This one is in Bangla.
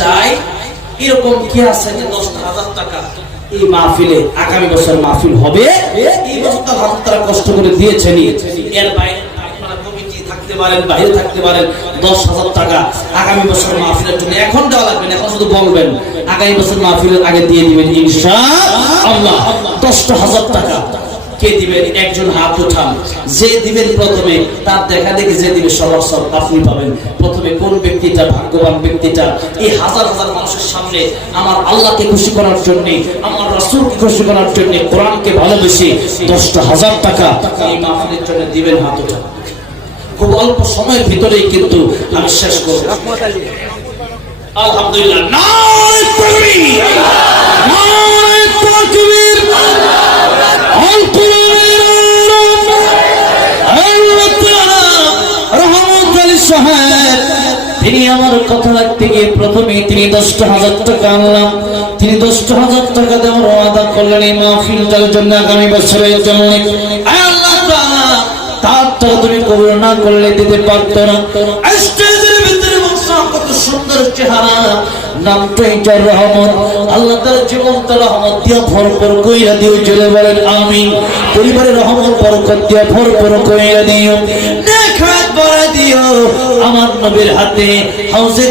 চাই এরকম কি আছে যে 10,000 টাকা এই মাহফিলে আগামী বছর মাহফিল হবে, এই বছর তারা কষ্ট করে দিয়েছেন, এর বাইরে আপনারা কমিটি থাকতে পারেন, বাইরে থাকতে পারেন, 10,000 টাকা আগামী বছর মাহফিলের জন্য এখন দেওয়া লাগবে না, এখন শুধু বলবেন আগামী বছর মাহফিলের আগে দিয়ে দিবেন ইনশাআল্লাহ। 10,000 টাকা কে দিবেন? একজন হাত উঠান। যে দিবেন প্রথমে তার দেখা দেখি যে দিবে সবার সব আপনি পাবেন। প্রথমে কোন ব্যক্তিটা ভাগ্যবান ব্যক্তিটা এই হাজার হাজার মানুষের সামনে আমার আল্লাহকে খুশি করার জন্য, আমার রাসূলকে খুশি করার জন্য, কোরআনকে ভালোবেসে 10,000 টাকা এই মাহফিলের জন্য দিবেন, হাত উঠান। খুব অল্প সময়ের ভিতরেই কিন্তু আমি শেষ করব। আলহামদুলিল্লাহ, নারে তাকবীর, নারে তাকবীর। তিনি আমার কথা রাখতে গিয়ে প্রথমে তিনি 10,000 টাকা আনলাম। তিনি 10,000 টাকা দেওয়ার ওয়াদা করলেন এই মাহফিলটার জন্য, আগামী বছরের জন্য। আল্লাহ তাআলা তার টাকা তুমি কবুল না করলে দিতে পারত না। স্টেজের ভিতরে বসা কত সুন্দর চেহারা, নামটাই যার রহমত। আল্লাহ তাআলা জীবনটা রহমত দিয়া ভরপুর কইরা দিও, চলে বলেন আমিন। পরিবারের রহমত বরকত দিয়া ভরপুর কইরা দিও, নেক হায়াত বাড়ায় দিও। আমার নবীর হাতে হাউজে